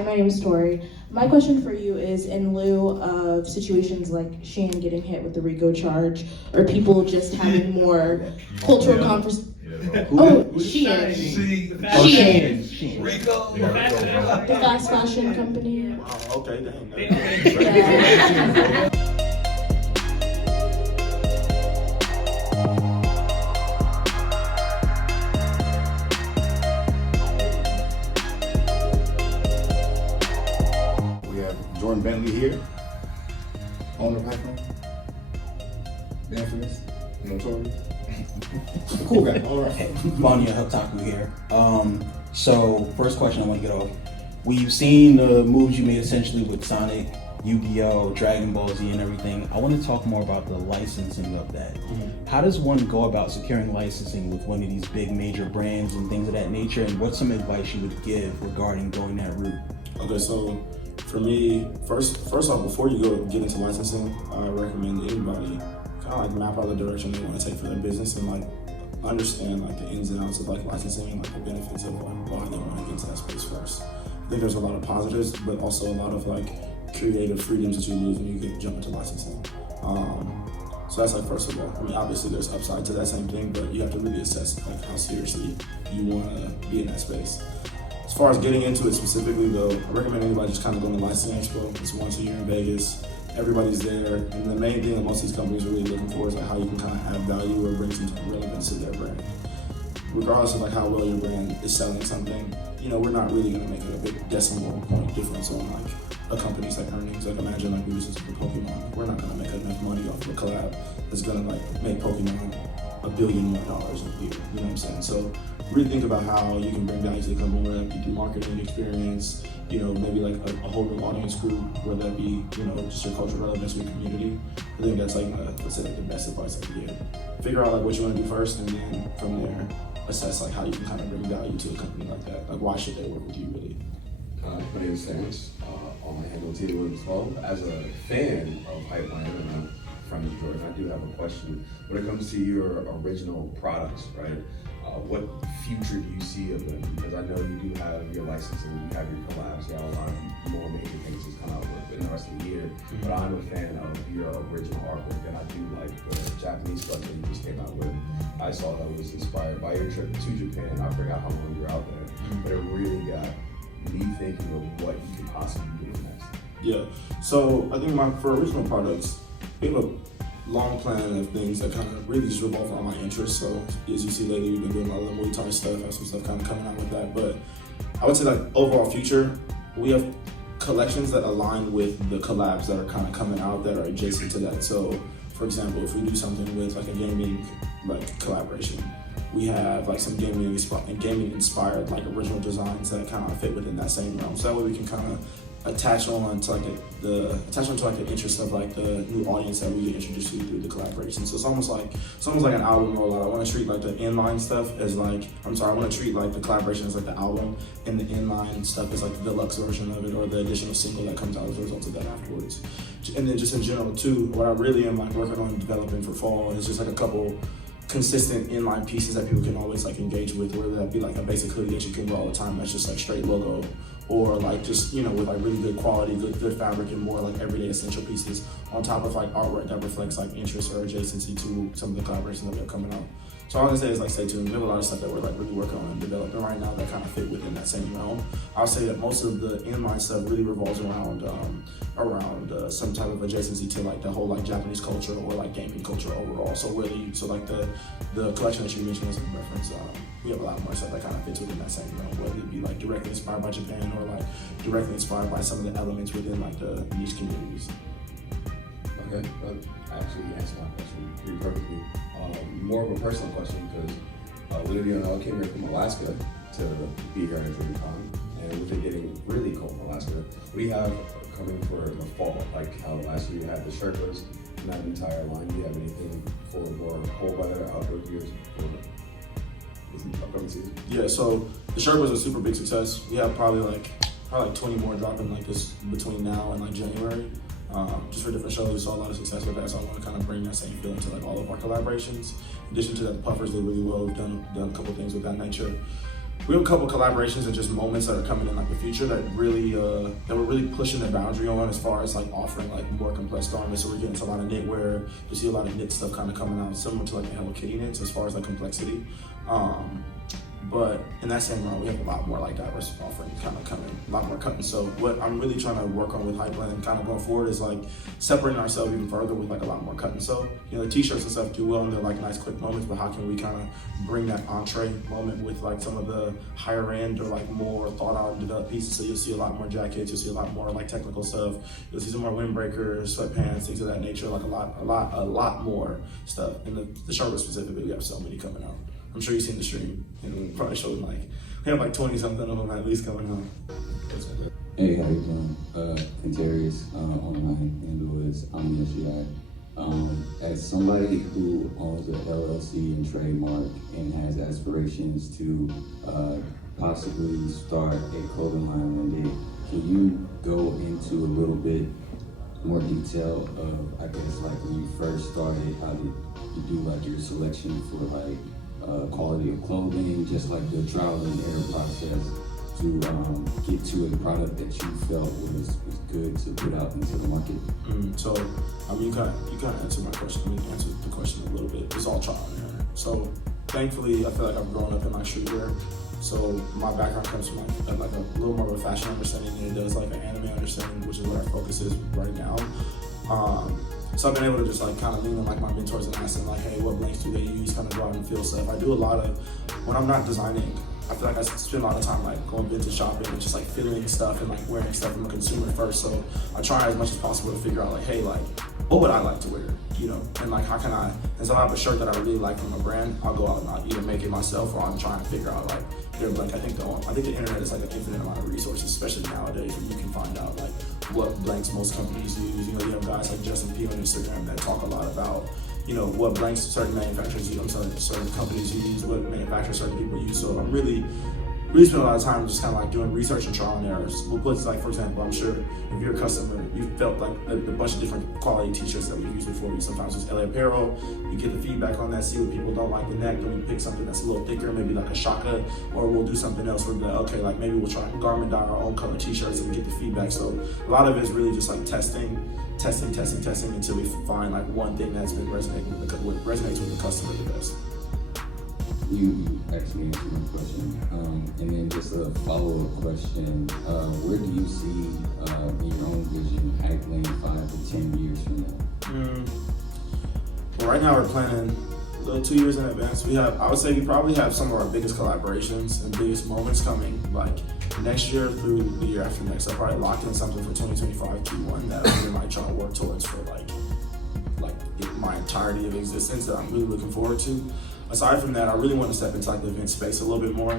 Hi, my name is Tori. My question for you is, in lieu of situations like Shane getting hit with the RICO charge, or people just having more cultural conversations. Oh, Shein. Shein. Rico. The fast fashion company. Oh, okay, dang. Yeah. Jordan Bentley here, owner of Hypland, the infamous, notorious, cool guy, all right. Vanya Hotaku here. So first question I want to get off. We've seen the moves you made essentially with Sonic, Yu-Gi-Oh, Dragon Ball Z and everything. I want to talk more about the licensing of that. How does one go about securing licensing with one of these big major brands and things of that nature, and what's some advice you would give regarding going that route? Okay, so for me, first off, before you go get into licensing, I recommend anybody kind of like map out the direction they want to take for their business and like understand like the ins and outs of like licensing and like the benefits of like why they want to get into that space first. I think there's a lot of positives, but also a lot of like creative freedoms that you lose when you jump into licensing. So that's like first of all. I mean, obviously there's upside to that same thing, but you have to really assess like how seriously you want to be in that space. As far as getting into it specifically though, I recommend anybody just kind of going to Licensing Expo. It's once a year in Vegas. Everybody's there. And the main thing that most of these companies are really looking for is like how you can kind of add value or bring some relevance to their brand. Regardless of like how well your brand is selling something, you know, we're not really going to make a big decimal point difference on like a company's like earnings. Like imagine like we do this for Pokemon. We're not going to make enough money off of a collab that's going to like make Pokemon $1 billion more a year. You know what I'm saying? So really think about how you can bring value to the company, whether that be through marketing experience, you know, maybe like a whole new audience group, whether that be, you know, just your cultural relevance to your community. I think that's like, let's say like the best advice I can give. Figure out like what you want to do first, and then from there, assess like how you can kind of bring value to a company like that. Like why should they work with you really? My name is Terrence, on my handle T Williams 12. As a fan of Hypland and I'm from Jordan, I do have a question. When it comes to your original products, right? What future do you see of them? Because I know you do have your licensing, you have your collabs, you have a lot of more major things that's come out in the rest of the year. But I'm a fan of your original artwork, and I do like the Japanese stuff that you just came out with. I saw that was inspired by your trip to Japan. I forgot how long you were out there, but it really got me thinking of what you could possibly do next. Yeah, so I think for original products, we have a long plan of things that kind of really just revolve around my interests. So as you see lately, we've been doing a lot of the Muay Thai stuff, have some stuff kind of coming out with that. But I would say like overall future, we have collections that align with the collabs that are kind of coming out that are adjacent to that. So for example, if we do something with like a gaming like collaboration, we have like some gaming inspired like original designs that kind of fit within that same realm. So that way we can kind of attach on to like the interest of like the new audience that we get introduced to through the collaboration. So it's almost like an album rollout. I want to treat like the inline stuff as like I want to treat like the collaboration as like the album, and the inline stuff is like the deluxe version of it or the additional single that comes out as a result of that afterwards. And then just in general too, what I really am like working on developing for fall is just like a couple consistent inline pieces that people can always like engage with, whether that be like a basic hoodie that you can wear all the time that's just like straight logo, or like just, you know, with like really good quality, good fabric and more like everyday essential pieces on top of like artwork that reflects like interest or adjacency to some of the collaborations that we have coming out. So all I can say is like stay tuned. We have a lot of stuff that we're like really working on and developing right now that kind of fit within that same realm. I'll say that most of the inline stuff really revolves around some type of adjacency to like the whole like Japanese culture or like gaming culture overall. So really, so like the collection that you mentioned as a reference, we have a lot more stuff that kind of fits within that same realm, whether it be like directly inspired by Japan or like directly inspired by some of the elements within like the niche communities. Okay, I actually answered my question pretty perfectly. More of a personal question because Olivia and I came here from Alaska to be here at DreamCon, and with it getting really cold in Alaska, we have coming for the fall, like how last year you had the Sherpas and that entire line. Do you have anything for more cold weather outdoor gears for this upcoming season? Yeah, so the Sherpa was a super big success. We have probably like 20 more dropping like this between now and like January. Just for different shows, we saw a lot of success with that, so I want to kind of bring that same feeling to like all of our collaborations. In addition to that, the puffers did really well. We've done a couple things with that nature. we have a couple collaborations and just moments that are coming in like the future that really that we're really pushing the boundary on as far as like offering like more complex garments. So we're getting to a lot of knitwear. You see a lot of knit stuff kind of coming out, similar to like the Hello Kitty knits as far as like complexity. But in that same realm, we have a lot more like diverse offering kind of coming, a lot more cutting. So what I'm really trying to work on with Hypland and kind of going forward is like separating ourselves even further with like a lot more cut and sew. You know, the t-shirts and stuff do well and they're like nice quick moments, but how can we kind of bring that entree moment with like some of the higher end or like more thought out and developed pieces. So you'll see a lot more jackets, you'll see a lot more like technical stuff. You'll see some more windbreakers, sweatpants, things of that nature, like a lot more stuff. And the shirt specifically, we have so many coming out. I'm sure you've seen the stream, and we probably showed like, we have like 20 something of them at least coming out. Hey, how you doing? Contarius, online handle is Omnisci. As somebody who owns an LLC and trademark and has aspirations to possibly start a clothing line one day, can you go into a little bit more detail of, I guess, like when you first started, how did you do like your selection for like quality of clothing, just like the trial and error process to get to a product that you felt was good to put out into the market? So, I mean, you kind of answered my question. I mean, you answered the question a little bit. It's all trial and error. So, thankfully, I feel like I've grown up in like streetwear. So my background comes from like a little more of a fashion understanding than it does like an anime understanding, which is where our focus is right now. So I've been able to just like kind of lean on like my mentors and ask them like, hey, what blanks do they use? Kind of go out and feel stuff. I do a lot of, when I'm not designing, I feel like I spend a lot of time like going vintage shopping and just like feeling stuff and like wearing stuff from a consumer first. So I try as much as possible to figure out like, hey, like, what would I like to wear? You know, and like how can I, and so I have a shirt that I really like from a brand, I'll go out and I'll either make it myself or I'm trying to figure out like their blank. I think the internet is like an infinite amount of resources, especially nowadays where you can find out like what blanks most companies use. You know, you have guys like Justin P on Instagram that talk a lot about, you know, what blanks certain manufacturers use, certain companies use, what manufacturers certain people use. So I'm really spend a lot of time just kind of like doing research and trial and errors. We'll put like, for example, I'm sure if you're a customer, you've felt like a bunch of different quality t-shirts that we've used before. We sometimes use LA Apparel, we get the feedback on that, see what people don't like the neck, then we pick something that's a little thicker, maybe like a shaka, or we'll do something else where we're like, okay, like maybe we'll try and garment dye our own color t-shirts and we get the feedback. So a lot of it is really just like testing until we find like one thing that's been resonating with resonates with the customer the best. You actually answered my question. And then just a follow-up question. Where do you see in your own vision Hypland 5 to 10 years from now? Well, right now we're planning 2 years in advance. I would say we probably have some of our biggest collaborations and biggest moments coming like next year through the year after next. I'll probably lock in something for 2025 Q1 that I really might try to work towards for like my entirety of existence that I'm really looking forward to. Aside from that, I really want to step into like the event space a little bit more.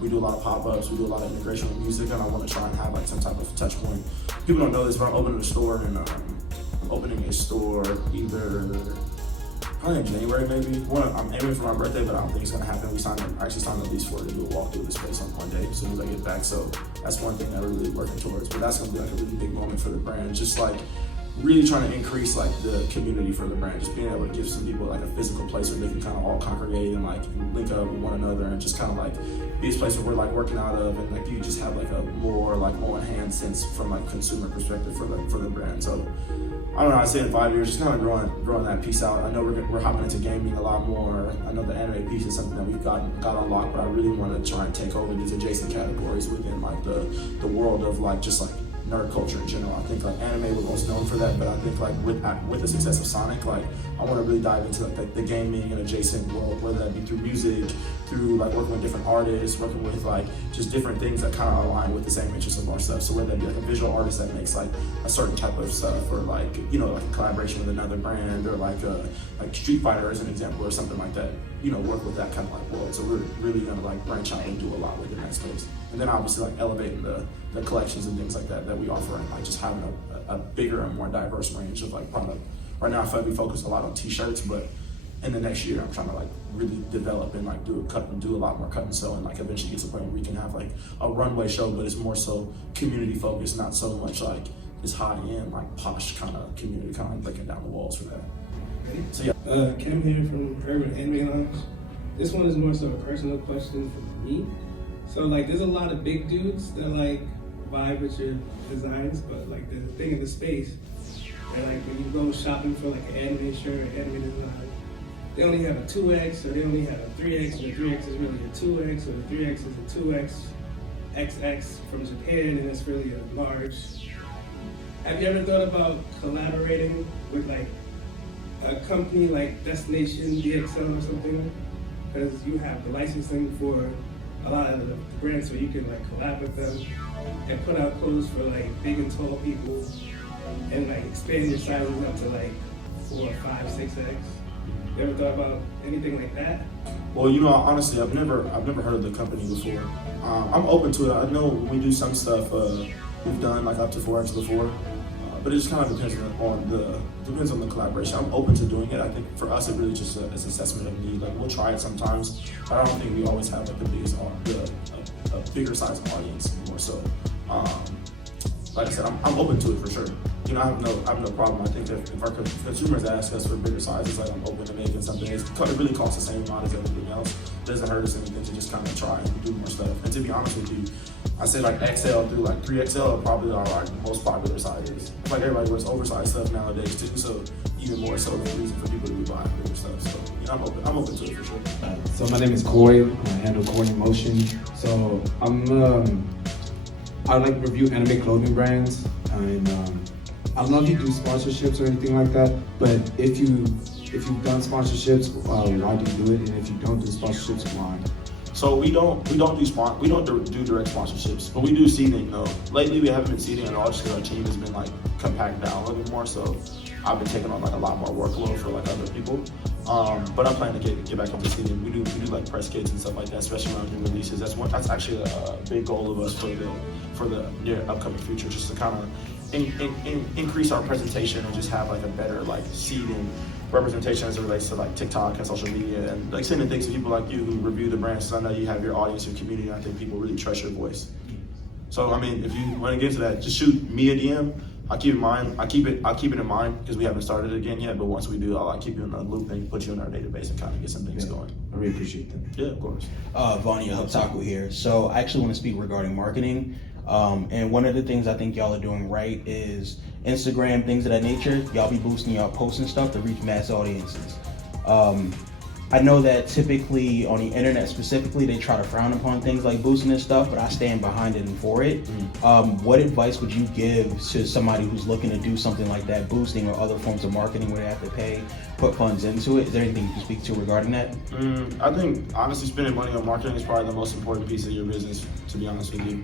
We do a lot of pop-ups, we do a lot of integration with music, and I want to try and have like some type of touch point. People don't know this, but I'm opening a store and I'm opening a store either probably in January maybe. I'm aiming for my birthday, but I don't think it's gonna happen. I actually signed a lease for it to do a walkthrough of the space on one day as soon as I get back. So that's one thing that we're really working towards. But that's gonna be like a really big moment for the brand. Just like really trying to increase like the community for the brand, just being able to give some people like a physical place where they can kind of all congregate and like link up with one another and just kind of like be a place where we're like working out of, and like you just have like a more like on hand sense from like consumer perspective for the brand. So I don't know, I'd say in 5 years, just kind of growing that piece out. I know we're hopping into gaming a lot more. I know the anime piece is something that we've got unlocked, but I really want to try and take over these adjacent categories within like the world of like just like nerd culture in general. I think like anime was most known for that, but I think like with the success of Sonic, like I want to really dive into like the gaming and adjacent world, whether that be through music, through like working with different artists, working with like just different things that kind of align with the same interests of our stuff. So whether that be like a visual artist that makes like a certain type of stuff, or like, you know, like a collaboration with another brand, or like Street Fighter as an example, or something like that, you know, work with that kind of like world. So we're really gonna like branch out and do a lot within that space. And then obviously like elevating the collections and things like that we offer, and like just having a bigger and more diverse range of like product. Right now I feel like we focus a lot on t-shirts, but in the next year I'm trying to like really develop and like do a lot more cut and sew, and like eventually get to the point where we can have like a runway show, but it's more so community focused, not so much like this high end like posh kind of community, kind of like breaking down the walls for that. So yeah. Cam here from Urban Anime Lounge. This one is more so a personal question for me. So like, there's a lot of big dudes that like vibe with your designs, but like there's a thing in the space that like when you go shopping for like an anime shirt or anime design, they only have a 2X or they only have a 3X, and the 3X is really a 2X, or the 3X is a 2X XX from Japan, and it's really a large. Have you ever thought about collaborating with like a company like Destination DXL or something? Because you have the licensing for a lot of the brands, so you can like collab with them and put out clothes for like big and tall people, and like expand your sizes up to like 4, 5, 6X. You ever thought about anything like that? Well, honestly, I've never heard of the company before. I'm open to it. I know we do some stuff. We've done like up to 4X before, but it just kind of depends on the collaboration. I'm open to doing it. I think for us, it really just is an assessment of need. Like we'll try it sometimes, but I don't think we always have like the biggest, a bigger size audience more so. Like I said, I'm open to it for sure. I have no problem. I think that if our consumers ask us for bigger sizes, like I'm open to making something. It really costs the same amount as everything else. It doesn't hurt us anything to just kind of try and do more stuff. And to be honest with you, I say like XL through like 3XL are probably our like most popular sizes. Like everybody wears oversized stuff nowadays too, so even more so the reason for people to be buying bigger stuff. So I'm open to it for sure. So my name is Coy. I handle Coy Motion. So I like review anime clothing brands, and I don't know if you do sponsorships or anything like that, but if you've done sponsorships, why do you do it? And if you don't do sponsorships, why? So we don't do direct sponsorships, but we do seeding though. Lately we haven't been seeding at all just because our team has been like compact down a little bit more. So I've been taking on like a lot more workload for like other people. But I'm planning to get back into seeding. We do like press kits and stuff like that, especially around new releases. That's actually a big goal of us for the near upcoming future, just to kind of increase our presentation and just have like a better like seeding representation as it relates to like TikTok and social media, and like sending things to people like you who review the brands. So I know you have your audience, your community, and I think people really trust your voice. So I mean, if you want to get into that, just shoot me a DM. I'll keep it in mind because we haven't started it again yet. But once we do, I'll keep you in the loop and put you in our database and kind of get some things going. I really appreciate that. Yeah, of course. Vanya Hubtaku here. So I actually want to speak regarding marketing. And one of the things I think y'all are doing right is Instagram, things of that nature. Y'all be boosting y'all posts and stuff to reach mass audiences. I know that typically on the internet specifically, they try to frown upon things like boosting and stuff, but I stand behind it and for it. What advice would you give to somebody who's looking to do something like that, boosting or other forms of marketing where they have to put funds into it? Is there anything you can speak to regarding that? I think honestly spending money on marketing is probably the most important piece of your business, to be honest with you.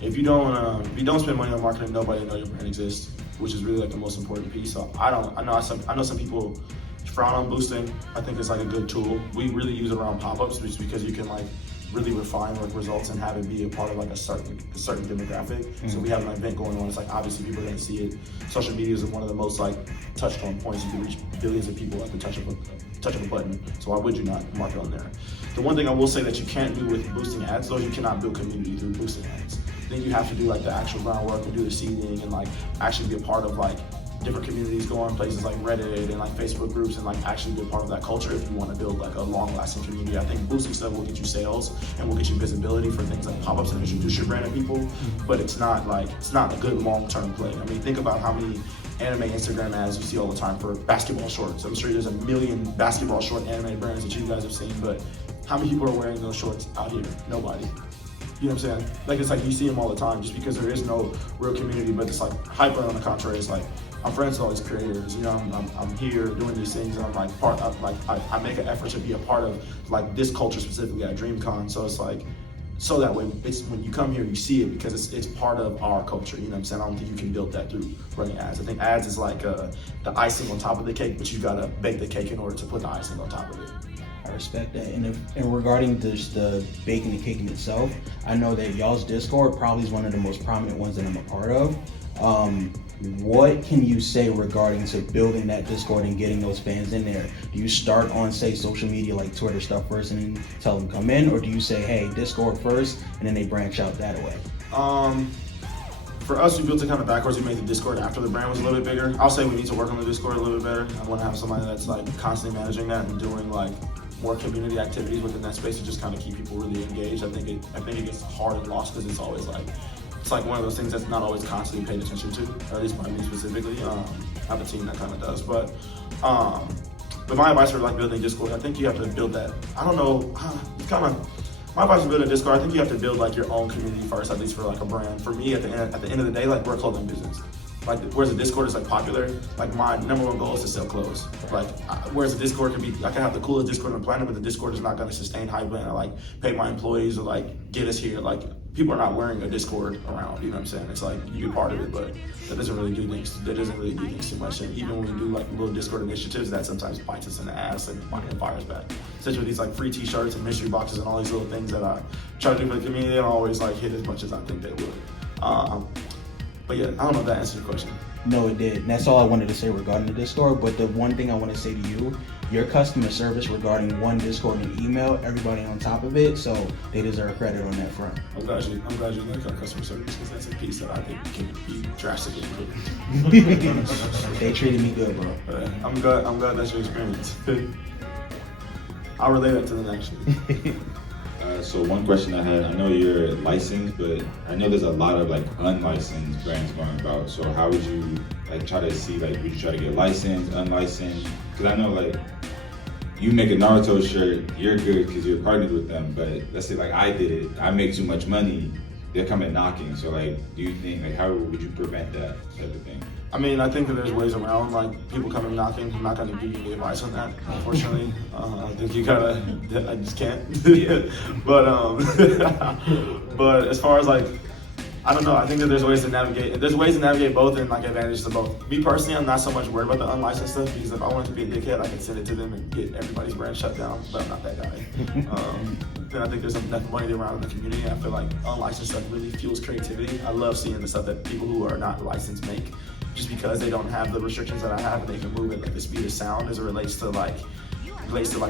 If you don't spend money on marketing, nobody will know your brand exists, which is really like the most important piece. So I know some people frown on boosting. I think it's like a good tool. We really use it around pop-ups just because you can like really refine like results and have it be a part of like a certain demographic. So we have an event going on. It's like obviously people are gonna see it. Social media is one of the most like touched on points. You can reach billions of people at the touch of a button. So why would you not market on there? The one thing I will say that you can't do with boosting ads, though, you cannot build community through boosting ads. Then you have to do like the actual groundwork and do the seeding and like actually be a part of like different communities, go on places like Reddit and like Facebook groups and like actually be a part of that culture if you want to build like a long-lasting community. I think boosting stuff will get you sales and will get you visibility for things like pop-ups and introduce your brand to people, but it's not a good long-term play. I mean, think about how many anime Instagram ads you see all the time for basketball shorts. I'm sure there's a million basketball short anime brands that you guys have seen, but how many people are wearing those shorts out here? Nobody. You know what I'm saying? Like, it's like you see them all the time just because there is no real community, but it's like Hypland on the contrary. It's like, I'm friends with all these creators, you know, I'm here doing these things, and I'm like I make an effort to be a part of like this culture specifically at DreamCon. So it's like, so that way it's when you come here you see it because it's part of our culture. You know what I'm saying? I don't think you can build that through running ads. I think ads is like the icing on top of the cake, but you gotta bake the cake in order to put the icing on top of it. I respect that. And regarding just the baking the cake in itself, I know that y'all's Discord probably is one of the most prominent ones that I'm a part of. What can you say regarding to building that Discord and getting those fans in there? Do you start on, say, social media like Twitter stuff first and then tell them come in, or do you say, hey, Discord first, and then they branch out that way? For us, we built it kind of backwards. We made the Discord after the brand was a little bit bigger. I'll say we need to work on the Discord a little bit better. I want to have somebody that's like constantly managing that and doing like more community activities within that space to just kind of keep people really engaged. I think it gets hard and lost because it's always like, it's like one of those things that's not always constantly paid attention to, or at least by me specifically. I have a team that kind of does, but my advice for like building Discord, I think you have to build that. I don't know, it's kind of, my advice for building Discord, I think you have to build like your own community first, at least for like a brand. For me, at the end of the day, like we're a clothing business. Like whereas the Discord is like popular, like my number one goal is to sell clothes. Like whereas the Discord can be, I can have the coolest Discord on the planet, but the Discord is not going to sustain Hypland or like pay my employees or like get us here. Like people are not wearing a Discord around, you know what I'm saying? It's like you get part of it, but that doesn't really do things too much. And even when we do like little Discord initiatives, that sometimes bites us in the ass and fires back. Especially with these like free t-shirts and mystery boxes and all these little things that I try to do for the community, they don't always like hit as much as I think they would. But yeah, I don't know if that answers your question. No, it did. And that's all I wanted to say regarding the Discord. But the one thing I want to say to you, your customer service regarding one Discord and email, everybody on top of it, so they deserve credit on that front. I'm glad you like our customer service because that's a piece that I think can be drastically improved. They treated me good, bro. I'm glad that's your experience. I'll relay that to them actually. So one question I had, I know you're licensed, but I know there's a lot of like unlicensed brands going about. So how would you like try to see, like, would you try to get licensed, unlicensed? Because I know like you make a Naruto shirt, you're good because you're partnered with them. But let's say like I did it, I make too much money, they're coming knocking. So like, do you think like how would you prevent that type of thing? I mean, I think that there's ways around, like, people coming knocking. I'm not gonna give you any advice on that, unfortunately. I think you I just can't. But as far as like, I don't know, I think that there's ways to navigate both and like advantages to both. Me personally, I'm not so much worried about the unlicensed stuff because if I wanted to be a dickhead, I could send it to them and get everybody's brand shut down, but I'm not that guy. Then I think there's enough money around in the community. I feel like unlicensed stuff really fuels creativity. I love seeing the stuff that people who are not licensed make, just because they don't have the restrictions that I have and they can move at like the speed of sound as it relates to like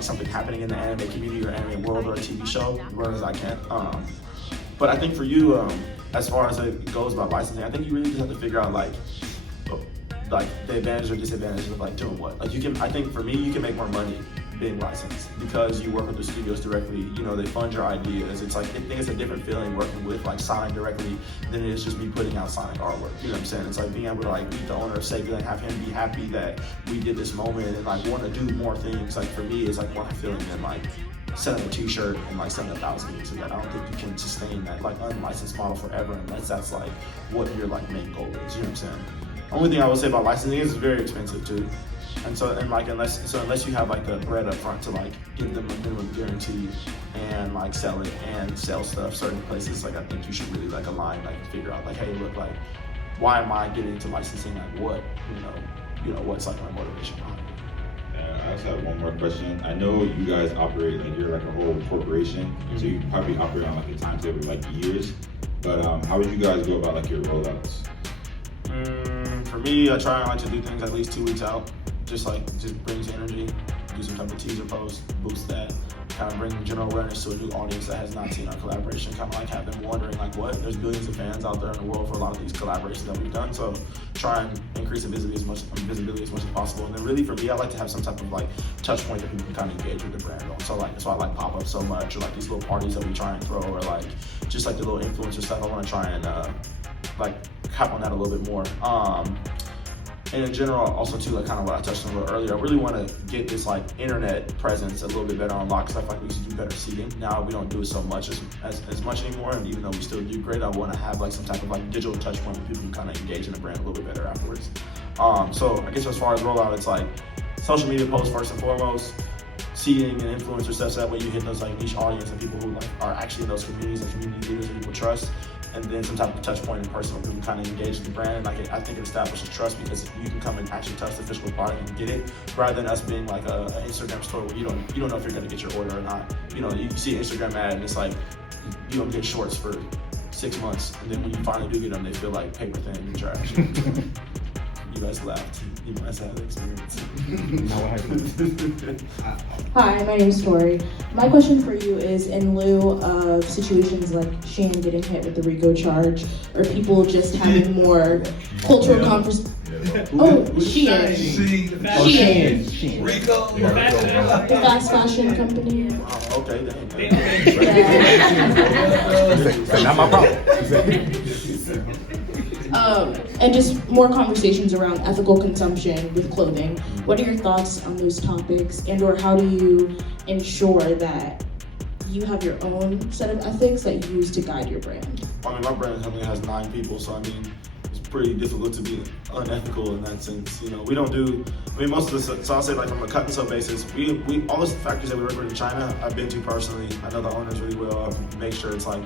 something happening in the anime community or anime world or a TV show, whereas I can't. But I think for you, as far as it goes about licensing, I think you really just have to figure out like the advantages or disadvantages of like doing what. Like I think for me, you can make more money being licensed because you work with the studios directly. You know, they fund your ideas. It's like, I think it's a different feeling working with like Sonic directly than it is just me putting out Sonic artwork. You know what I'm saying? It's like being able to like meet the owner of Sega and have him be happy that we did this moment and like want to do more things. Like for me, it's like more feeling than like selling a t-shirt and like selling 1,000 units of that. I don't think you can sustain that like unlicensed model forever unless that's like what your like main goal is. You know what I'm saying? Only thing I would say about licensing is it's very expensive too. And so, unless you have like the bread up front to like give them a minimum guarantee and like sell it and sell stuff certain places, like I think you should really like align, like figure out like, hey, look, like, why am I getting into licensing? Like what, you know, what's like my motivation behind it? I also have one more question. I know you guys operate like you're like a whole corporation, so you probably operate on like a timetable like years. But how would you guys go about like your rollouts? For me, I try and like to do things at least 2 weeks out. Just brings energy, do some type of teaser post, boost that, kind of bring general awareness to a new audience that has not seen our collaboration, kind of like have them wondering like what, there's billions of fans out there in the world for a lot of these collaborations that we've done, so try and increase the visibility as much as possible. And then really for me, I like to have some type of like touch point that people can kind of engage with the brand on. So like, that's why I like pop up so much, or like these little parties that we try and throw, or like just like the little influencer stuff. I want to try and like hop on that a little bit more. And in general, also too, like kind of what I touched on a little earlier, I really want to get this like internet presence a little bit better on lock, because I feel like we should do better seeding. Now we don't do it so much as much anymore, and even though we still do great, I want to have like some type of like digital touch point where people can kind of engage in the brand a little bit better afterwards. So I guess as far as rollout, it's like social media posts first and foremost, seeding and influencer stuff, so that way you hit those like niche audience and people who like are actually in those communities and community leaders that people trust. And then some type of touch point in person where people kind of engage in the brand. Like I think it establishes trust because you can come and actually touch the physical product and get it, rather than us being like an Instagram store where you don't know if you're gonna get your order or not. You know, you see an Instagram ad and it's like you don't get shorts for 6 months, and then when you finally do get them, they feel like paper thin and trash. You guys laughed. You must have the experience. Hi, my name is Tori. My question for you is, in lieu of situations like Shane getting hit with the RICO charge, or people just having more cultural Oh, Shein. The Oh, fashion- Shein. Rico. the fashion- The fast fashion company. Oh, okay, They- dang. Not my problem. And just more conversations around ethical consumption with clothing. What are your thoughts on those topics, and or how do you ensure that you have your own set of ethics that you use to guide your brand? I mean, my brand company has 9 people, so I mean, it's pretty difficult to be unethical in that sense. You know, we don't do, I mean, most of the, so I'll say like on a cut and sew basis, we all the factories that we work with in China, I've been to personally. I know the owners really well. I've made sure it's like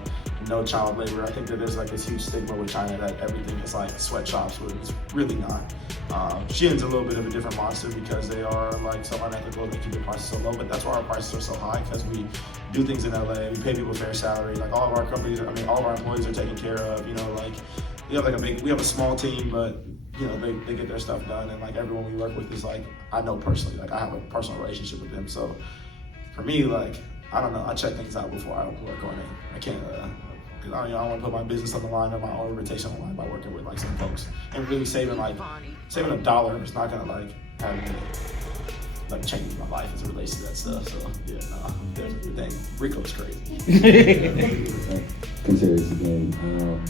no child labor. I think that there's like this huge stigma with China that everything is like sweatshops, but it's really not. Shein's a little bit of a different monster because they are like so unethical, they keep their prices so low, but that's why our prices are so high, because we do things in LA, we pay people fair salary, like all of our companies, all of our employees are taken care of, you know, like we have a small team, but you know, they get their stuff done, and like everyone we work with is like, I know personally, like I have a personal relationship with them, so for me, like, I don't know, I check things out before I work on it. I can't, because I don't want to put my business on the line or my own reputation on the line by working with like some folks, and really saving $1 is not gonna like have me like change my life as it relates to that stuff. So yeah, no, definitely. Rico's crazy. Contreras again.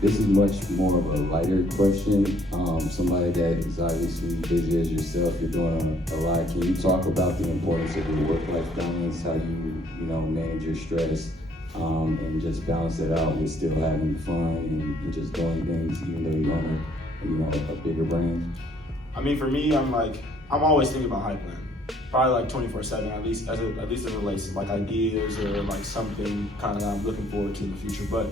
This is much more of a lighter question. Somebody that is obviously busy as yourself, you're doing a lot. Can you talk about the importance of your work-life balance, how you manage your stress, and just balance it out with still having fun and just doing things even though you run a bigger brand? I mean, for me, I'm always thinking about Hypland. Probably like 24/7, at least as it relates to like ideas or like something kind of that I'm looking forward to in the future. But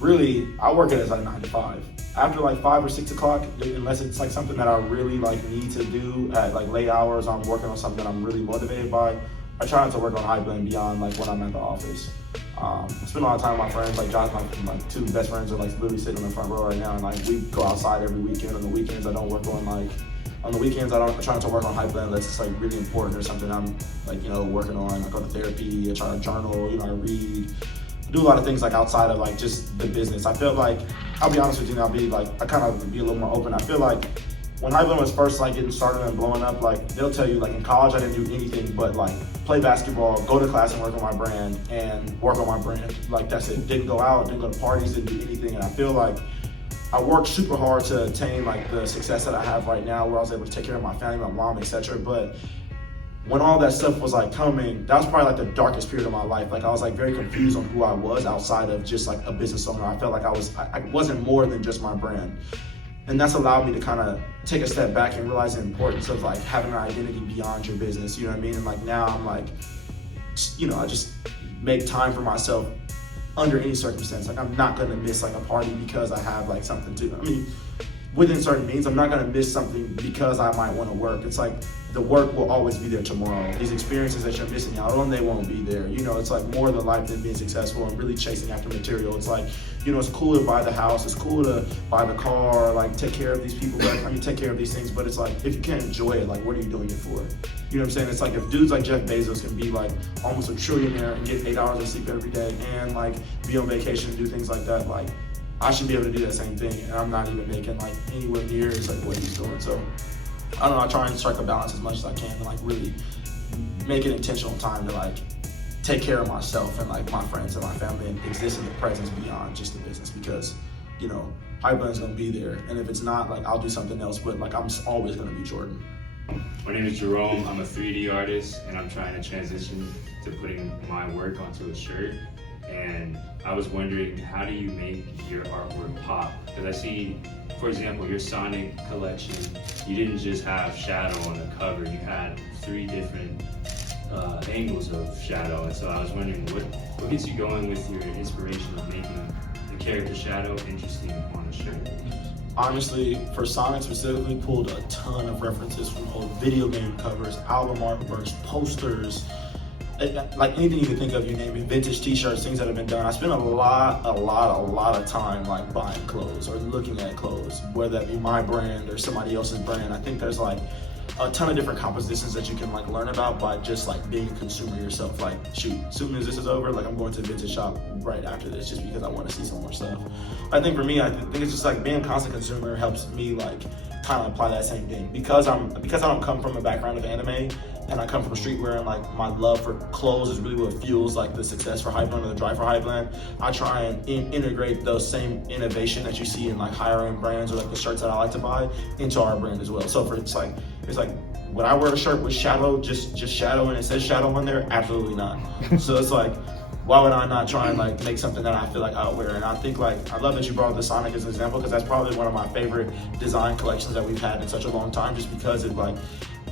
really, I work it as like 9 to 5. After like 5 or 6 o'clock, unless it's like something that I really like need to do at like late hours, I'm working on something I'm really motivated by, I try not to work on Hypland beyond like when I'm at the office. I spend a lot of time with my friends, like Josh, my 2 best friends are like literally sitting in the front row right now, and like we go outside every weekend. On the weekends, I don't work on on the weekends, I try not to work on Hypland unless it's like really important or something I'm like, working on. I go to therapy, I try to journal, I read. I do a lot of things like outside of like just the business. I feel like, I'll be honest with you, I kind of be a little more open. I feel like when Hypland was first like getting started and blowing up, like they'll tell you like in college I didn't do anything but like play basketball, go to class and work on my brand and work on my brand. Like that's it. Didn't go out, didn't go to parties, didn't do anything. And I feel like I worked super hard to attain like the success that I have right now, where I was able to take care of my family, my mom, etc. But when all that stuff was like coming, that was probably like the darkest period of my life. Like I was like very confused on who I was outside of just like a business owner. I felt like I wasn't more than just my brand. And that's allowed me to kind of take a step back and realize the importance of like having an identity beyond your business, you know what I mean? And like now I'm like, I just make time for myself under any circumstance. Like I'm not gonna miss like a party because I have like something to, within certain means, I'm not gonna miss something because I might wanna work. It's like the work will always be there tomorrow. These experiences that you're missing out on, they won't be there. It's like more than life than being successful and really chasing after material. It's like, it's cool to buy the house, it's cool to buy the car, like take care of these people, take care of these things, but it's like, if you can't enjoy it, like what are you doing it for? You know what I'm saying? It's like if dudes like Jeff Bezos can be like almost a trillionaire and get 8 hours of sleep every day and like be on vacation and do things like that, like I should be able to do that same thing, and I'm not even making like anywhere near as like what he's doing. So I don't know, I try and strike a balance as much as I can and like really make an intentional time to like take care of myself and like my friends and my family and exist in the presence beyond just the business, because Hypland's gonna be there, and if it's not, like I'll do something else, but like I'm always gonna be Jordan. My name is Jerome. I'm a 3D artist, and I'm trying to transition to putting my work onto a shirt. And I was wondering, how do you make your artwork pop? Because I see, for example, your Sonic collection, you didn't just have shadow on the cover, you had 3 different angles of shadow. And so I was wondering, what gets you going with your inspiration of making the character shadow interesting on a shirt? Honestly, for Sonic specifically, pulled a ton of references from old video game covers, album artworks, posters, like anything you can think of, you name it, vintage t-shirts, things that have been done. I spend a lot of time like buying clothes or looking at clothes, whether that be my brand or somebody else's brand. I think there's like a ton of different compositions that you can like learn about by just like being a consumer yourself. Like shoot, as soon as this is over, like I'm going to the vintage shop right after this just because I want to see some more stuff. I think for me, I think it's just like being a constant consumer helps me like kind of apply that same thing. Because I don't come from a background of anime, and I come from streetwear, and like my love for clothes is really what fuels like the success for Hypland or the drive for Hypland. I try and integrate those same innovation that you see in like higher end brands or like the shirts that I like to buy into our brand as well. So it's like would I wear a shirt with shadow, just shadow, and it says shadow on there? Absolutely not. So it's like, why would I not try and like make something that I feel like I'll wear? And I think like, I love that you brought the Sonic as an example, because that's probably one of my favorite design collections that we've had in such a long time, just because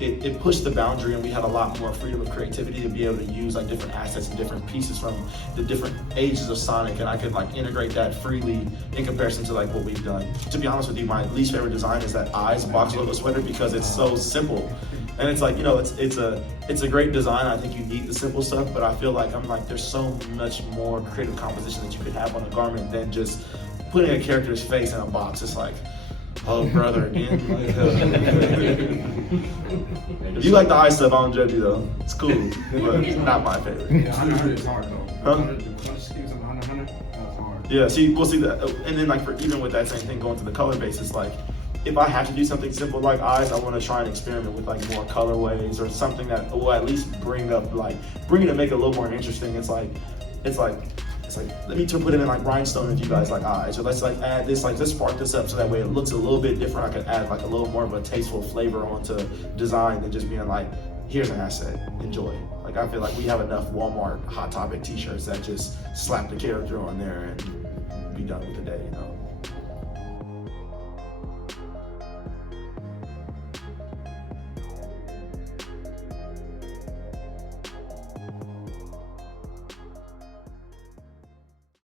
it pushed the boundary, and we had a lot more freedom of creativity to be able to use like different assets and different pieces from the different ages of Sonic, and I could like integrate that freely in comparison to like what we've done. To be honest with you, my least favorite design is that Eyes box logo sweater, because it's so simple. And it's like, you know, it's a great design. I think you need the simple stuff, but I feel like there's so much more creative composition that you could have on a garment than just putting a character's face in a box. It's like, oh brother, again. If you like the eye stuff, I don't judge you though. It's cool, but it's not my favorite. Yeah, 100 is hard though. Huh? 100, that's hard. Yeah, see, we'll see that. And then like even with that same thing going to the color base, it's like, if I have to do something simple like eyes, I want to try and experiment with like more colorways or something that will at least bring it to make it a little more interesting. It's like, let me put it in like rhinestone if you guys like eyes, or let's like add this, like let's spark this up so that way it looks a little bit different. I could add like a little more of a tasteful flavor onto design than just being like, here's an asset, enjoy. Like I feel like we have enough Walmart Hot Topic t-shirts that just slap the character on there and be done with the day, you know.